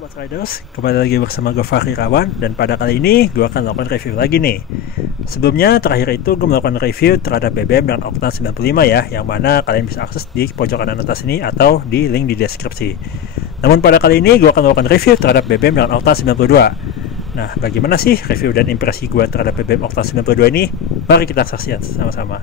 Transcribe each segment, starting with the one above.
Sobat Riders, kembali lagi bersama gue Fahri Rawan. Dan pada kali ini gue akan melakukan review lagi nih. Sebelumnya terakhir itu gue melakukan review terhadap BBM dan Octane 95 ya, yang mana kalian bisa akses di pojok kanan atas ini atau di link di deskripsi. Namun pada kali ini gue akan melakukan review terhadap BBM dan Octane 92. Nah, bagaimana sih review dan impresi gue terhadap BBM Octane 92 ini? Mari kita saksikan sama-sama.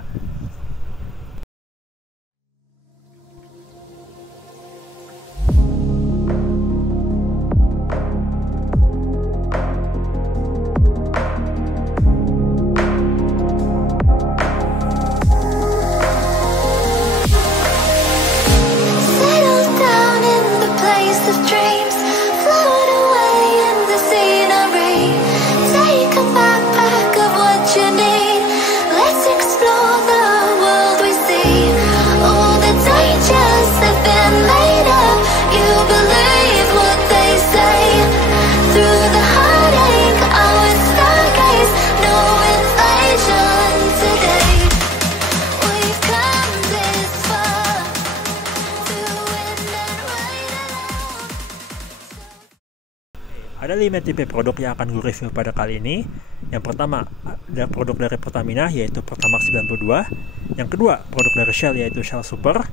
Ada 5 tipe produk yang akan gue review pada kali ini. Yang pertama, ada produk dari Pertamina yaitu Pertamax 92. Yang kedua, produk dari Shell yaitu Shell Super.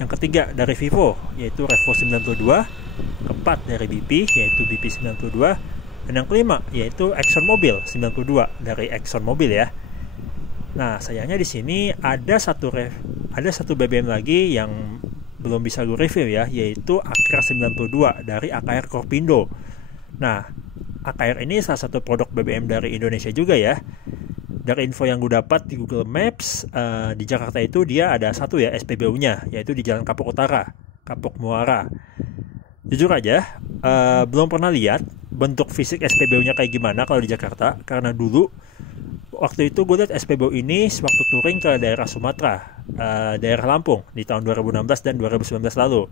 Yang ketiga, dari Vivo yaitu Revo 92. Keempat, dari BP yaitu BP 92. Dan yang kelima, yaitu ExxonMobil 92 dari ExxonMobil ya. Nah, sayangnya di sini ada satu BBM lagi yang belum bisa gue review ya, yaitu AKR 92 dari AKR Corpindo. Nah, AKR ini salah satu produk BBM dari Indonesia juga ya. Dari info yang gue dapat di Google Maps, di Jakarta itu dia ada satu ya SPBU-nya, yaitu di Jalan Kapuk Utara, Kapuk Muara. Jujur aja, belum pernah lihat bentuk fisik SPBU-nya kayak gimana kalau di Jakarta, karena dulu waktu itu gue lihat SPBU ini sewaktu touring ke daerah Sumatera, daerah Lampung di tahun 2016 dan 2019 lalu.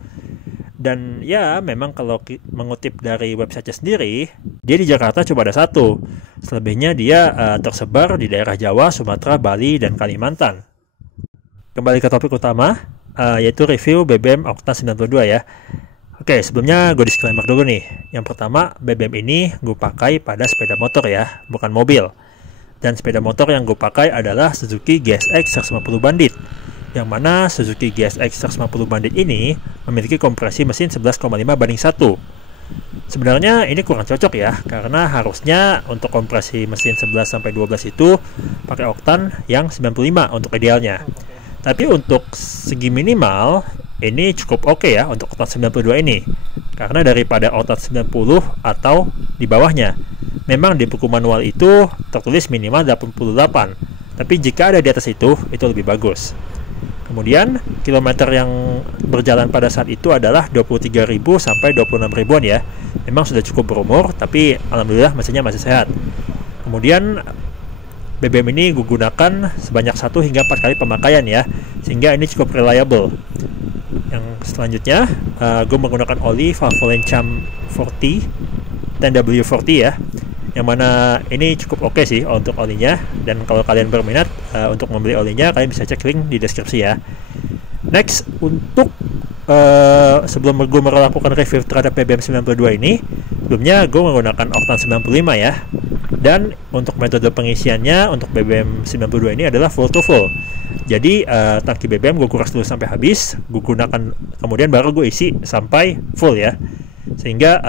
Dan ya memang kalau mengutip dari website sendiri, dia di Jakarta cuma ada satu. Selebihnya dia tersebar di daerah Jawa, Sumatera, Bali, dan Kalimantan. Kembali ke topik utama, yaitu review BBM Octane 92 ya. Oke, sebelumnya gue disclaimer dulu nih. Yang pertama, BBM ini gue pakai pada sepeda motor ya, bukan mobil. Dan sepeda motor yang gue pakai adalah Suzuki GSX 150 Bandit. Yang mana Suzuki GSX 150 Bandit ini memiliki kompresi mesin 11,5:1. Sebenarnya ini kurang cocok ya, karena harusnya untuk kompresi mesin 11-12 itu pakai oktan yang 95 untuk idealnya. Tapi untuk segi minimal, ini cukup oke ya untuk oktan 92 ini. Karena daripada oktan 90 atau di bawahnya. Memang di buku manual itu tertulis minimal 88. Tapi jika ada di atas itu lebih bagus. Kemudian kilometer yang berjalan pada saat itu adalah 23.000 sampai 26.000-an ya. Memang sudah cukup berumur, tapi alhamdulillah mesinnya masih sehat. Kemudian BBM ini gue gunakan sebanyak 1 hingga 4 kali pemakaian ya, sehingga ini cukup reliable. Yang selanjutnya gue menggunakan oli Valvoline Cham 40 10W40 ya, yang mana ini cukup oke sih untuk olinya. Dan kalau kalian berminat untuk membeli olinya, kalian bisa cek link di deskripsi ya. Next, untuk sebelum gue melakukan review terhadap BBM 92 ini, sebelumnya gue menggunakan Octane 95 ya. Dan untuk metode pengisiannya untuk BBM 92 ini adalah full to full. Jadi tangki BBM gue kuras dulu sampai habis, gue gunakan, kemudian baru gue isi sampai full ya. Sehingga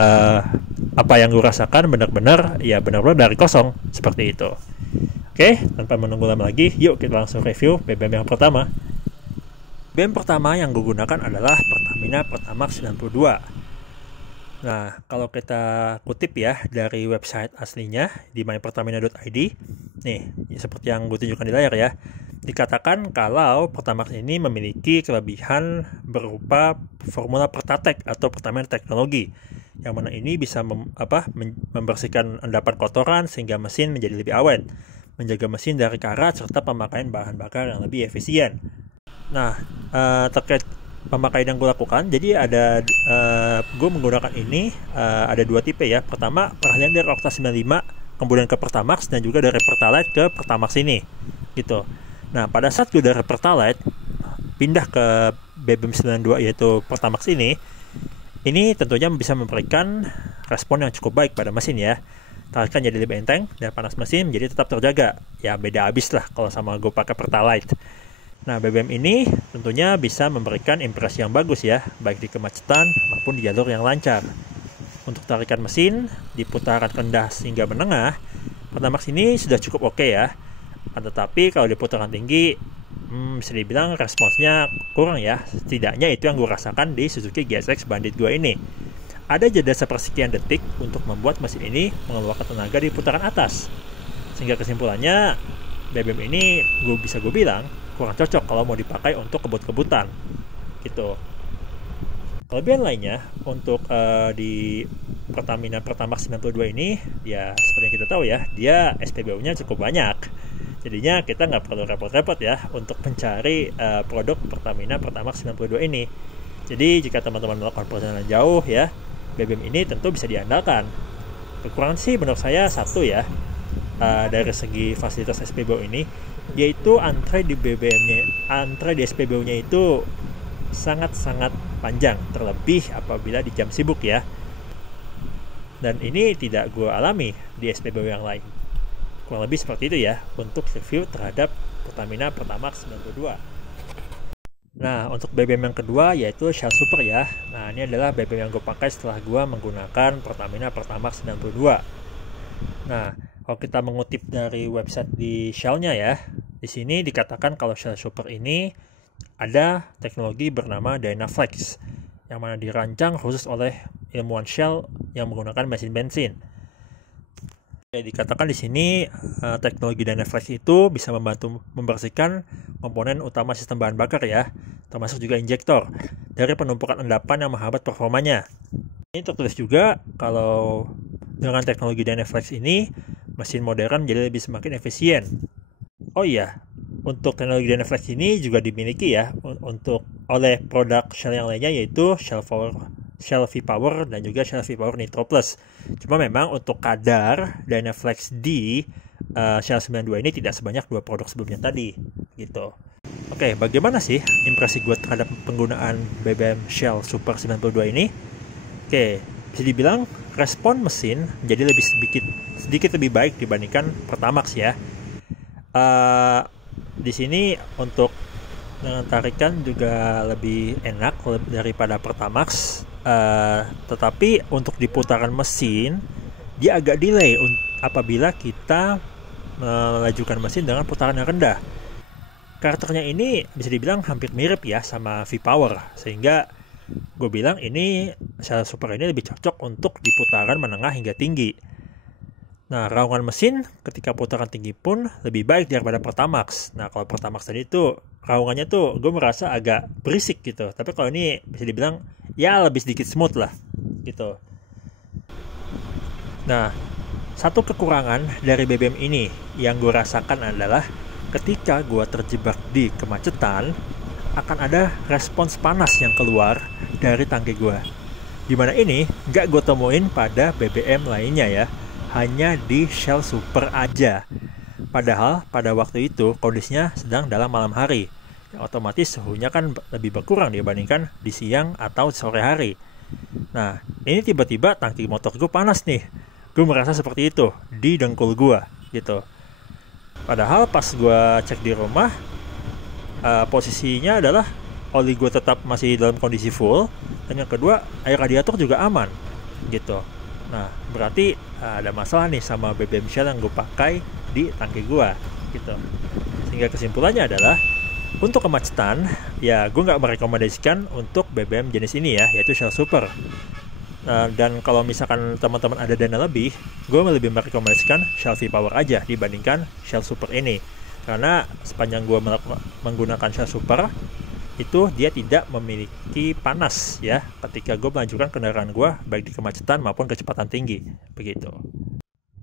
apa yang gue rasakan benar-benar dari kosong seperti itu. Oke, tanpa menunggu lama lagi, yuk kita langsung review BBM yang pertama. BBM pertama yang gue gunakan adalah Pertamina Pertamax 92. Nah, kalau kita kutip ya dari website aslinya di mypertamina.id, nih seperti yang gue tunjukkan di layar ya, dikatakan kalau Pertamax ini memiliki kelebihan berupa formula Pertatek atau Pertamina Teknologi, yang mana ini bisa membersihkan endapan kotoran sehingga mesin menjadi lebih awet, menjaga mesin dari karat, serta pemakaian bahan bakar yang lebih efisien. Nah, terkait pemakaian yang gue lakukan, jadi ada gue menggunakan ini ada 2 tipe ya. Pertama, peralihan dari Octane 95 kemudian ke Pertamax, dan juga dari Pertalite ke Pertamax ini gitu. Nah, pada saat gue dari Pertalite pindah ke BBM 92 yaitu Pertamax ini tentunya bisa memberikan respon yang cukup baik pada mesin ya. Tarikan jadi lebih enteng dan panas mesin jadi tetap terjaga. Ya beda abis lah kalau sama gue pakai Pertalite. Nah, BBM ini tentunya bisa memberikan impresi yang bagus ya, baik di kemacetan maupun di jalur yang lancar. Untuk tarikan mesin di putaran rendah hingga menengah, Pertamax ini sudah cukup oke ya. Tetapi kalau di putaran tinggi, bisa dibilang responsnya kurang ya. Setidaknya itu yang gue rasakan di Suzuki GSX Bandit gue ini. Ada jeda sepersekian detik untuk membuat mesin ini mengeluarkan tenaga di putaran atas. Sehingga kesimpulannya, BBM ini gue bilang kurang cocok kalau mau dipakai untuk kebut-kebutan gitu. Kelebihan lainnya untuk di Pertamina Pertamax 92 ini ya seperti yang kita tahu ya, dia SPBU-nya cukup banyak. Jadinya kita nggak perlu repot-repot ya untuk mencari produk Pertamina Pertamax 92 ini. Jadi jika teman-teman melakukan perjalanan jauh ya, BBM ini tentu bisa diandalkan. Kekurangan sih menurut saya satu ya, dari segi fasilitas SPBU ini, yaitu antre di SPBU-nya itu sangat-sangat panjang, terlebih apabila di jam sibuk ya. Dan ini tidak gue alami di SPBU yang lain. Kurang lebih seperti itu ya untuk review terhadap Pertamina Pertamax 92. Nah, untuk BBM yang kedua yaitu Shell Super ya. Nah, ini adalah BBM yang gue pakai setelah gue menggunakan Pertamina Pertamax 92. Nah, kalau kita mengutip dari website di Shell-nya ya, di sini dikatakan kalau Shell Super ini ada teknologi bernama Dynaflex yang mana dirancang khusus oleh ilmuwan Shell yang menggunakan mesin bensin. Dikatakan di sini teknologi Dynaflex itu bisa membantu membersihkan komponen utama sistem bahan bakar ya, termasuk juga injektor dari penumpukan endapan yang menghambat performanya. Ini tertulis juga kalau dengan teknologi Dynaflex ini mesin modern jadi lebih semakin efisien. Oh iya, untuk teknologi Dynaflex ini juga dimiliki ya oleh produk Shell yang lainnya yaitu Shell V-Power dan juga Shell V-Power Nitro Plus. Cuma memang untuk kadar Dynaflex di Shell 92 ini tidak sebanyak dua produk sebelumnya tadi gitu. Oke, bagaimana sih impresi gue terhadap penggunaan BBM Shell Super 92 ini? Oke, bisa dibilang respon mesin menjadi sedikit lebih baik dibandingkan Pertamax ya. Di sini untuk tarikan juga lebih enak daripada Pertamax, tetapi untuk di putaran mesin dia agak delay apabila kita melajukan mesin dengan putaran yang rendah. Karakternya ini bisa dibilang hampir mirip ya sama V-Power, sehingga gue bilang ini Shell Super ini lebih cocok untuk di putaran menengah hingga tinggi. Nah, raungan mesin ketika putaran tinggi pun lebih baik daripada Pertamax. Nah, kalau Pertamax tadi tuh raungannya tuh gue merasa agak berisik gitu. Tapi kalau ini bisa dibilang ya lebih sedikit smooth lah gitu. Nah, satu kekurangan dari BBM ini yang gue rasakan adalah ketika gue terjebak di kemacetan akan ada respons panas yang keluar dari tangki gue. Dimana ini gak gue temuin pada BBM lainnya ya, hanya di Shell Super aja. Padahal pada waktu itu kondisinya sedang dalam malam hari, yang otomatis suhunya kan lebih berkurang dibandingkan di siang atau sore hari. Nah, ini tiba-tiba tangki motor gue panas nih. Gue merasa seperti itu di dengkul gue gitu. Padahal pas gue cek di rumah, posisinya adalah oli gue tetap masih dalam kondisi full, dan yang kedua air radiator juga aman gitu. Nah, berarti ada masalah nih sama BBM Shell yang gue pakai di tangki gue gitu. Sehingga kesimpulannya adalah untuk kemacetan ya gue nggak merekomendasikan untuk BBM jenis ini ya, yaitu Shell Super. Dan kalau misalkan teman-teman ada dana lebih, gue lebih merekomendasikan Shell V-Power aja dibandingkan Shell Super ini. Karena sepanjang gue menggunakan Shell Super, itu dia tidak memiliki panas ya ketika gue melanjutkan kendaraan gue baik di kemacetan maupun kecepatan tinggi begitu.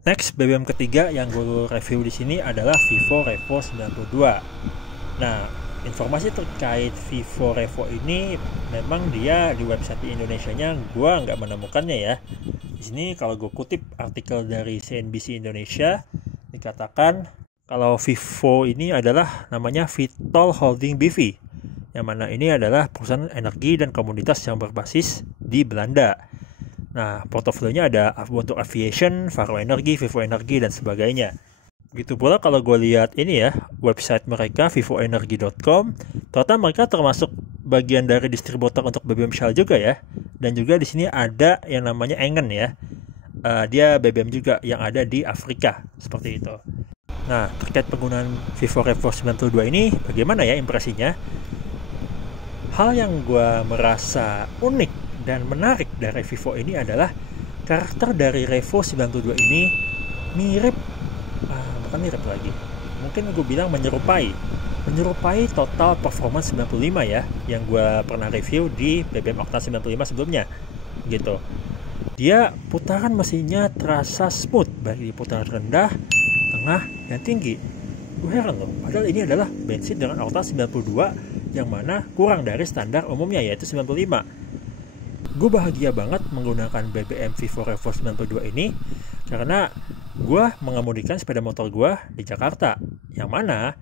Next, BBM ketiga yang gue review di sini adalah Vivo Revo 92. Nah, informasi terkait Vivo Revo ini memang dia di website di Indonesianya gue nggak menemukannya ya. Di sini kalau gue kutip artikel dari CNBC Indonesia dikatakan kalau Vivo ini adalah namanya Vitol Holding BV, yang mana ini adalah perusahaan energi dan komoditas yang berbasis di Belanda. Nah, portofolionya ada untuk aviation, Faro Energy, Vivo Energy, dan sebagainya. Begitu pula kalau gue lihat ini ya, website mereka vivoenergy.com, ternyata mereka termasuk bagian dari distributor untuk BBM Shell juga ya. Dan juga di sini ada yang namanya Engen ya. Dia BBM juga yang ada di Afrika, seperti itu. Nah, terkait penggunaan Vivo Revo 92 ini, bagaimana ya impresinya? Hal yang gue merasa unik dan menarik dari Vivo ini adalah karakter dari Revo 92 ini mirip, bukan mirip lagi, mungkin gue bilang menyerupai total performance 95 ya, yang gue pernah review di BBM Octane 95 sebelumnya gitu. Dia putaran mesinnya terasa smooth, baik di putaran rendah, tengah, dan tinggi. Gue heran loh, padahal ini adalah bensin dengan Octane 92 yang mana kurang dari standar umumnya yaitu 95. Gue bahagia banget menggunakan BBM Vivo Revo 92 ini karena gue mengemudikan sepeda motor gue di Jakarta, yang mana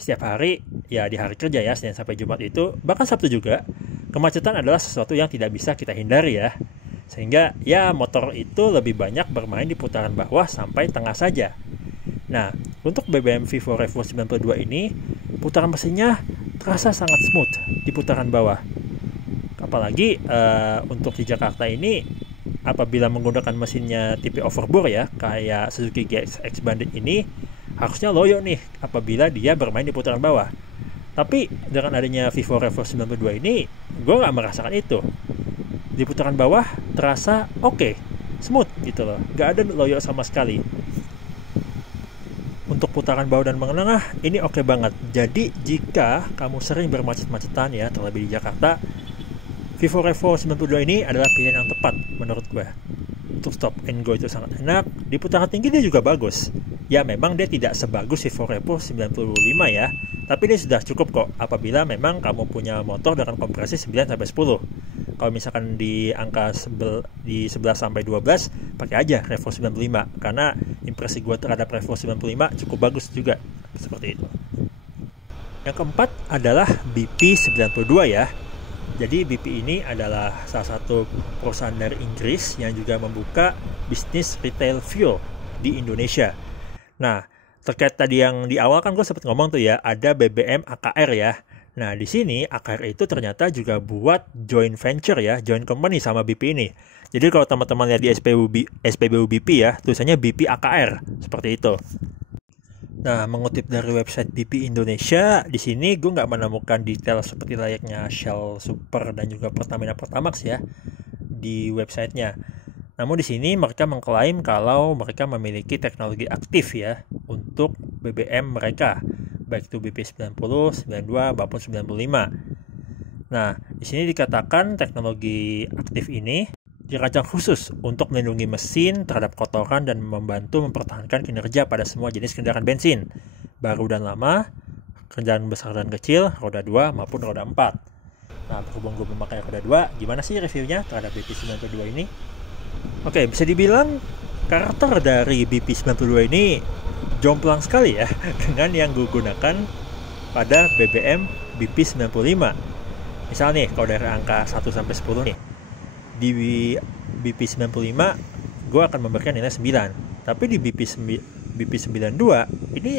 setiap hari, ya di hari kerja ya, Senin sampai Jumat itu, bahkan Sabtu juga, kemacetan adalah sesuatu yang tidak bisa kita hindari ya. Sehingga ya motor itu lebih banyak bermain di putaran bawah sampai tengah saja. Nah, untuk BBM Vivo Revo 92 ini, putaran mesinnya terasa sangat smooth di putaran bawah. Apalagi untuk di Jakarta ini, apabila menggunakan mesinnya tipe overbore ya, kayak Suzuki GSX Bandit ini, harusnya loyo nih apabila dia bermain di putaran bawah. Tapi dengan adanya Vivo Revo 92 ini, gue gak merasakan itu. Di putaran bawah terasa oke, smooth gitu loh, gak ada loyo sama sekali. Untuk putaran bawah dan menengah ini oke banget. Jadi jika kamu sering bermacet-macetan ya, terlebih di Jakarta, Vivo Revo 92 ini adalah pilihan yang tepat menurut gue. Untuk stop and go itu sangat enak. Di putaran tinggi dia juga bagus. Ya memang dia tidak sebagus Vivo Revo 95 ya, tapi dia sudah cukup kok apabila memang kamu punya motor dengan kompresi 9-10. Kalau misalkan di angka di 11-12, pakai aja Revo 95 karena impresi gue terhadap Revo 95 cukup bagus juga, seperti itu. Yang keempat adalah BP92 ya. Jadi BP ini adalah salah satu perusahaan dari Inggris yang juga membuka bisnis retail fuel di Indonesia. Nah, terkait tadi yang di awal kan gue sempat ngomong tuh ya, ada BBM AKR ya. Nah, di sini AKR itu ternyata juga buat joint venture ya, joint company sama BP ini. Jadi kalau teman-teman lihat di SPBU BP ya, tulisannya BP AKR, seperti itu. Nah, mengutip dari website BP Indonesia, di sini gue nggak menemukan detail seperti layaknya Shell Super dan juga Pertamina Pertamax ya di websitenya. Namun di sini mereka mengklaim kalau mereka memiliki teknologi aktif ya untuk BBM mereka, baik itu BP 90, 92 maupun 95. Nah, di sini dikatakan teknologi aktif ini dirancang khusus untuk melindungi mesin terhadap kotoran dan membantu mempertahankan kinerja pada semua jenis kendaraan bensin, baru dan lama, kendaraan besar dan kecil, roda 2 maupun roda 4. Nah, berhubung gue memakai roda 2, gimana sih reviewnya terhadap BP92 ini? Oke, bisa dibilang karakter dari BP92 ini jomplang sekali ya dengan yang gue gunakan pada BBM BP95. Misal nih, kalau dari angka 1-10 nih, di BP95 gue akan memberikan nilai 9. Tapi di BP92 ini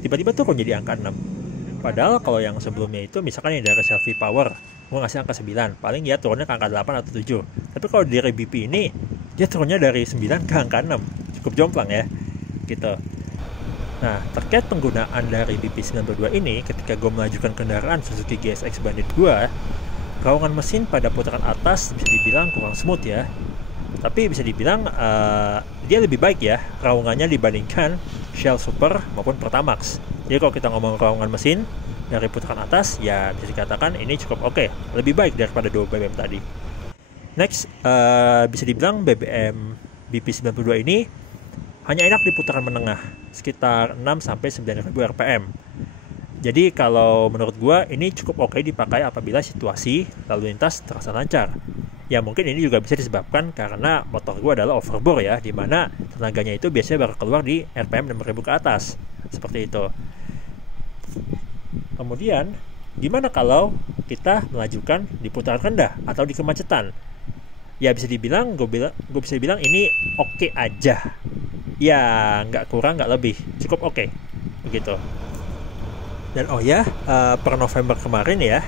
tiba-tiba turun jadi angka 6. Padahal kalau yang sebelumnya itu misalkan yang dari selfie power, gue ngasih angka 9, paling ya turunnya ke angka 8 atau 7. Tapi kalau dari BP ini dia turunnya dari 9 ke angka 6. Cukup jomplang ya gitu. Nah, terkait penggunaan dari BP92 ini, ketika gue melajukan kendaraan Suzuki GSX Bandit gue, raungan mesin pada putaran atas bisa dibilang kurang smooth ya. Tapi bisa dibilang dia lebih baik ya raungannya dibandingkan Shell Super maupun Pertamax. Jadi kalau kita ngomong raungan mesin dari putaran atas, ya bisa dikatakan ini cukup oke, lebih baik daripada dua BBM tadi. Next, bisa dibilang BBM BP92 ini hanya enak di putaran menengah, sekitar 6-9.000 rpm. Jadi kalau menurut gue ini cukup oke dipakai apabila situasi lalu lintas terasa lancar. Ya mungkin ini juga bisa disebabkan karena motor gue adalah overbore ya, dimana tenaganya itu biasanya baru keluar di RPM 6.000 ke atas. Seperti itu. Kemudian, gimana kalau kita melajukan di putaran rendah atau di kemacetan? ya bisa dibilang gue bisa bilang ini oke aja. Ya nggak kurang nggak lebih, cukup oke begitu. Dan oh ya, per November kemarin ya,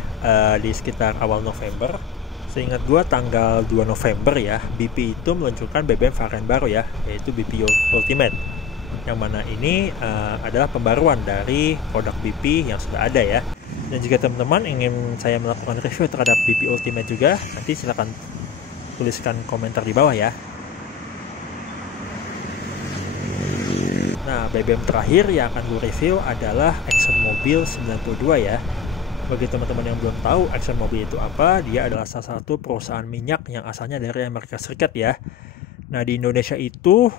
di sekitar awal November, seingat gue tanggal 2 November ya, BP itu meluncurkan BBM varian baru ya, yaitu BP Ultimate. Yang mana ini adalah pembaruan dari produk BP yang sudah ada ya. Dan jika teman-teman ingin saya melakukan review terhadap BP Ultimate juga, nanti silakan tuliskan komentar di bawah ya. Nah, BBM terakhir yang akan gue review adalah ExxonMobil 92 ya. Bagi teman-teman yang belum tahu ExxonMobil itu apa, dia adalah salah satu perusahaan minyak yang asalnya dari Amerika Serikat ya. Nah, di Indonesia itu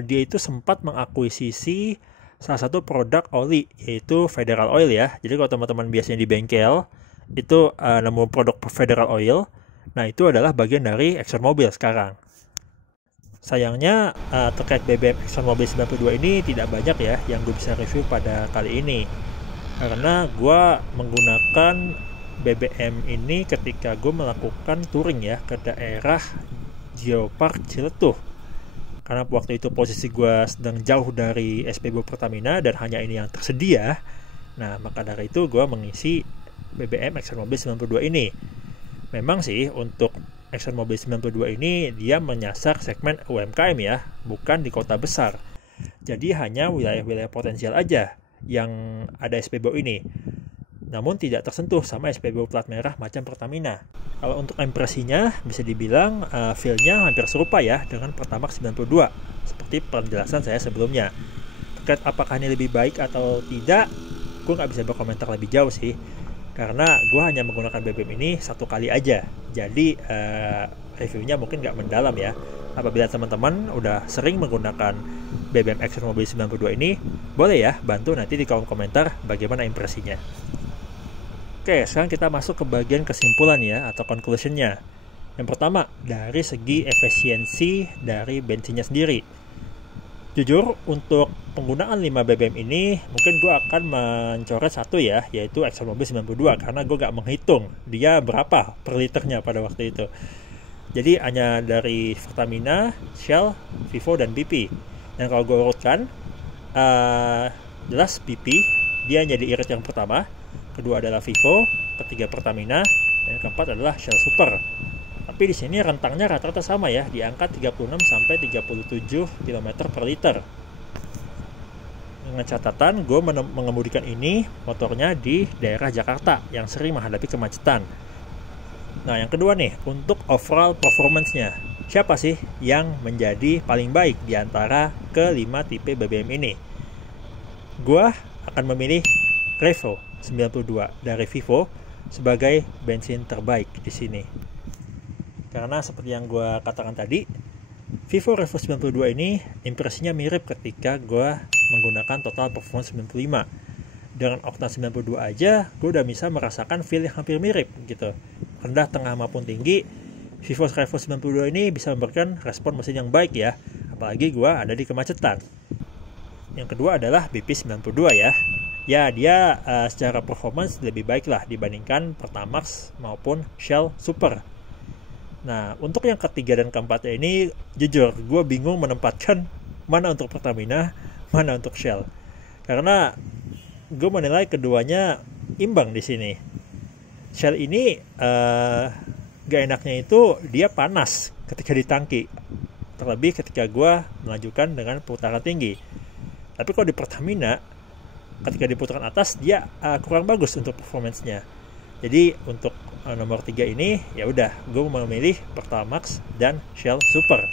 dia itu sempat mengakuisisi salah satu produk oli, yaitu Federal Oil ya. Jadi kalau teman-teman biasanya di bengkel itu nemu produk Federal Oil, nah itu adalah bagian dari ExxonMobil sekarang. Sayangnya terkait BBM ExxonMobil 92 ini tidak banyak ya yang gue bisa review pada kali ini. Karena gue menggunakan BBM ini ketika gue melakukan touring ya ke daerah Geopark Ciletuh. Karena waktu itu posisi gue sedang jauh dari SPBU Pertamina dan hanya ini yang tersedia. Nah, maka dari itu gue mengisi BBM ExxonMobil 92 ini. Memang sih untuk ExxonMobil 92 ini dia menyasar segmen UMKM ya, bukan di kota besar. Jadi hanya wilayah-wilayah potensial aja yang ada SPBU ini. Namun tidak tersentuh sama SPBU plat merah macam Pertamina. Kalau untuk impresinya bisa dibilang feel-nya hampir serupa ya dengan Pertamax 92 seperti penjelasan saya sebelumnya. Terkait apakah ini lebih baik atau tidak, gue nggak bisa berkomentar lebih jauh sih. Karena gue hanya menggunakan BBM ini satu kali aja. Jadi reviewnya mungkin nggak mendalam ya. Apabila teman-teman udah sering menggunakan BBM ExxonMobil 92 ini, boleh ya bantu nanti di kolom komentar bagaimana impresinya. Oke, sekarang kita masuk ke bagian kesimpulan ya, atau conclusionnya. Yang pertama, dari segi efisiensi dari bensinnya sendiri. Jujur, untuk penggunaan 5 BBM ini, mungkin gue akan mencoret satu ya, yaitu ExxonMobil 92, karena gue gak menghitung dia berapa per liternya pada waktu itu. Jadi hanya dari Pertamina, Shell, Vivo, dan BP. Dan kalau gue urutkan, jelas BP, dia jadi irit yang pertama, kedua adalah Vivo, ketiga Pertamina, dan keempat adalah Shell Super. Tapi di sini rentangnya rata-rata sama ya, di angka 36 sampai 37 km per liter. Dengan catatan, gue mengemudikan ini motornya di daerah Jakarta yang sering menghadapi kemacetan. Nah, yang kedua nih, untuk overall performance-nya. Siapa sih yang menjadi paling baik di antara kelima tipe BBM ini? Gue akan memilih Revo 92 dari Vivo sebagai bensin terbaik di sini. Karena seperti yang gue katakan tadi, Vivo Revo 92 ini impresinya mirip ketika gue menggunakan Total Performance 95. Dengan oktan 92 aja, gue udah bisa merasakan feel yang hampir mirip gitu. Rendah, tengah maupun tinggi, Vivo Revo 92 ini bisa memberikan respon mesin yang baik ya. Apalagi gue ada di kemacetan. Yang kedua adalah BP 92 ya. Ya, dia secara performance lebih baik lah dibandingkan Pertamax maupun Shell Super. Nah, untuk yang ketiga dan keempatnya ini, jujur, gue bingung menempatkan mana untuk Pertamina, mana untuk Shell. Karena gue menilai keduanya imbang di sini. Shell ini gak enaknya itu dia panas ketika ditangki. Terlebih ketika gue melanjutkan dengan putaran tinggi. Tapi kalau di Pertamina, ketika di putaran atas, dia kurang bagus untuk performance-nya. Jadi untuk nomor 3 ini ya udah gue memilih Pertamax dan Shell Super.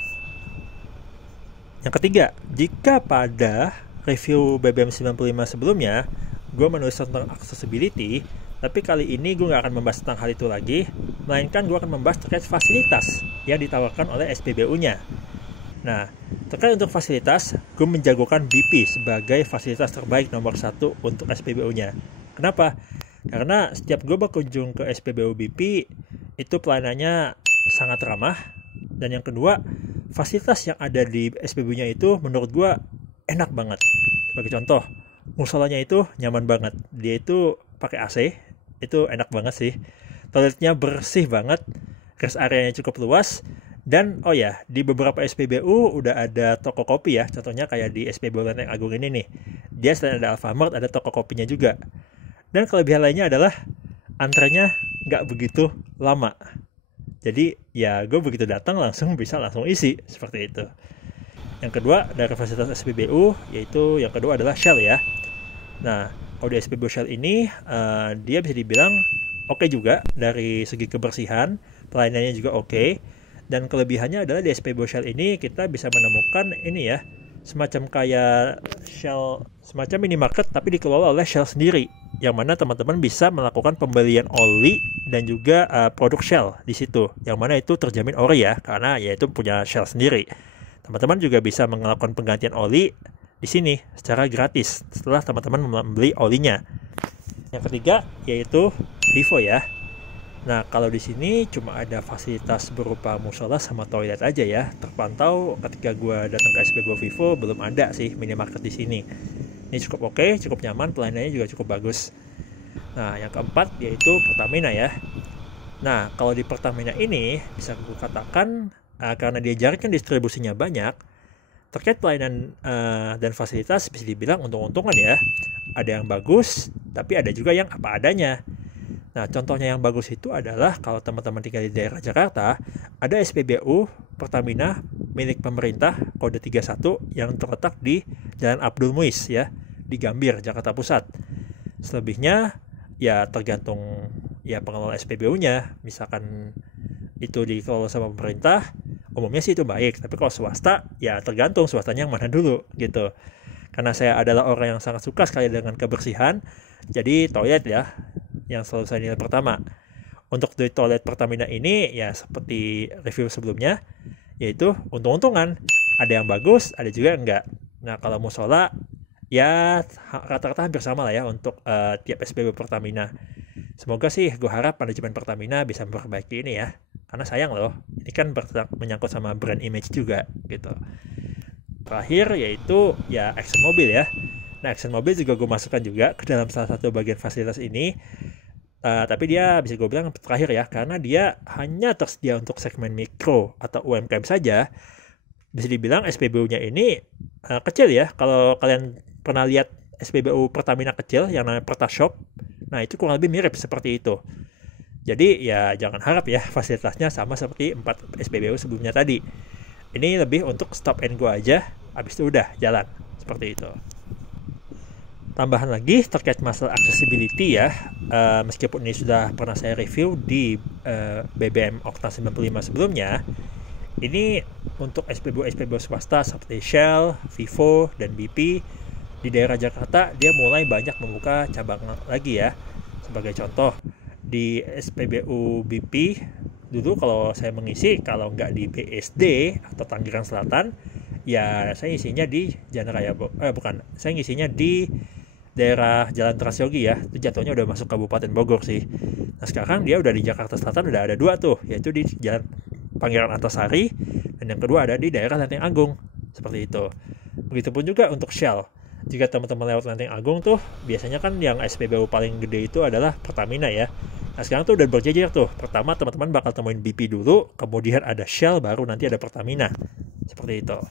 Yang ketiga, jika pada review BBM 95 sebelumnya gue menulis tentang accessibility, tapi kali ini gue gak akan membahas tentang hal itu lagi, melainkan gue akan membahas terkait fasilitas yang ditawarkan oleh SPBU-nya. Nah, terkait untuk fasilitas, gue menjagokan BP sebagai fasilitas terbaik nomor 1 untuk SPBU-nya. Kenapa? Karena setiap gue berkunjung ke SPBU BP, itu pelayanannya sangat ramah. Dan yang kedua, fasilitas yang ada di SPBU-nya itu menurut gue enak banget. Sebagai contoh, musolanya itu nyaman banget. Dia itu pakai AC, itu enak banget sih. Toiletnya bersih banget, rest areanya cukup luas, Dan oh ya, di beberapa SPBU udah ada toko kopi ya. Contohnya kayak di SPBU Lenteng Agung ini nih. Dia selain ada Alfamart, ada toko kopinya juga. Dan kelebihan lainnya adalah antrenya nggak begitu lama. Jadi ya gue begitu datang langsung bisa langsung isi seperti itu. Yang kedua dari fasilitas SPBU, yaitu yang kedua adalah Shell ya. Nah, kalau di SPBU Shell ini dia bisa dibilang oke juga dari segi kebersihan, pelayanannya juga oke. Dan kelebihannya adalah di SPBU Shell ini kita bisa menemukan ini ya, semacam kayak Shell, semacam minimarket tapi dikelola oleh Shell sendiri, yang mana teman-teman bisa melakukan pembelian oli dan juga produk Shell di situ, yang mana itu terjamin ori ya, karena ya itu punya Shell sendiri. Teman-teman juga bisa melakukan penggantian oli di sini secara gratis setelah teman-teman membeli olinya. Yang ketiga yaitu Vivo ya. Nah, kalau di sini cuma ada fasilitas berupa musola sama toilet aja ya. Terpantau ketika gue datang ke SPBU Vivo belum ada sih minimarket di sini. Ini cukup oke, cukup nyaman, pelayanannya juga cukup bagus. Nah, yang keempat yaitu Pertamina ya. Nah, kalau di Pertamina ini bisa gue katakan karena dia jaringan distribusinya banyak, terkait pelayanan dan fasilitas bisa dibilang untung-untungan ya. Ada yang bagus, tapi ada juga yang apa adanya. Nah, contohnya yang bagus itu adalah kalau teman-teman tinggal di daerah Jakarta, ada SPBU Pertamina milik pemerintah kode 31 yang terletak di Jalan Abdul Muiz ya, di Gambir, Jakarta Pusat. Selebihnya ya tergantung ya pengelola SPBU-nya. Misalkan itu dikelola sama pemerintah, umumnya sih itu baik, tapi kalau swasta ya tergantung swastanya yang mana dulu gitu. Karena saya adalah orang yang sangat suka sekali dengan kebersihan, jadi toilet ya yang selalu saya nilai pertama. Untuk di toilet Pertamina ini ya seperti review sebelumnya, yaitu untung-untungan, ada yang bagus, ada juga yang enggak. Nah, kalau musola ya rata-rata hampir sama lah ya untuk tiap SPBU Pertamina. Semoga sih gue harap manajemen Pertamina bisa memperbaiki ini ya, karena sayang loh, ini kan menyangkut sama brand image juga gitu. Terakhir yaitu ya ExxonMobil ya. Nah, ExxonMobil juga gue masukkan juga ke dalam salah satu bagian fasilitas ini. Tapi dia bisa gue bilang terakhir ya, karena dia hanya tersedia untuk segmen mikro atau UMKM saja. Bisa dibilang SPBU-nya ini kecil ya. Kalau kalian pernah lihat SPBU Pertamina kecil yang namanya Pertashop, nah itu kurang lebih mirip seperti itu. Jadi ya jangan harap ya fasilitasnya sama seperti 4 SPBU sebelumnya tadi. Ini lebih untuk stop and go aja, habis itu udah jalan seperti itu. Tambahan lagi terkait masalah accessibility ya, meskipun ini sudah pernah saya review di BBM Oktan 95 sebelumnya, ini untuk SPBU swasta seperti Shell, Vivo, dan BP di daerah Jakarta dia mulai banyak membuka cabang lagi ya. Sebagai contoh, di SPBU BP dulu kalau saya mengisi, kalau nggak di BSD atau Tangerang Selatan, ya saya ngisinya di Jalan Raya, saya ngisinya di daerah Jalan Transyogi ya, itu jatuhnya udah masuk Kabupaten Bogor sih. Nah, sekarang dia udah di Jakarta Selatan udah ada 2 tuh, yaitu di Jalan Pangeran Antasari, dan yang kedua ada di daerah Lenteng Agung, seperti itu. Begitupun juga untuk Shell. Jika teman-teman lewat Lenteng Agung tuh, biasanya kan yang SPBU paling gede itu adalah Pertamina ya. Nah, sekarang tuh udah berjejer tuh. Pertama teman-teman bakal temuin BP dulu, kemudian ada Shell, baru nanti ada Pertamina. Seperti itu.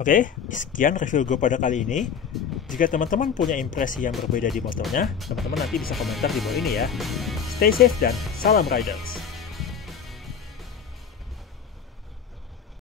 Oke, sekian review gue pada kali ini. Jika teman-teman punya impresi yang berbeda di motornya, teman-teman nanti bisa komentar di bawah ini ya. Stay safe dan salam riders!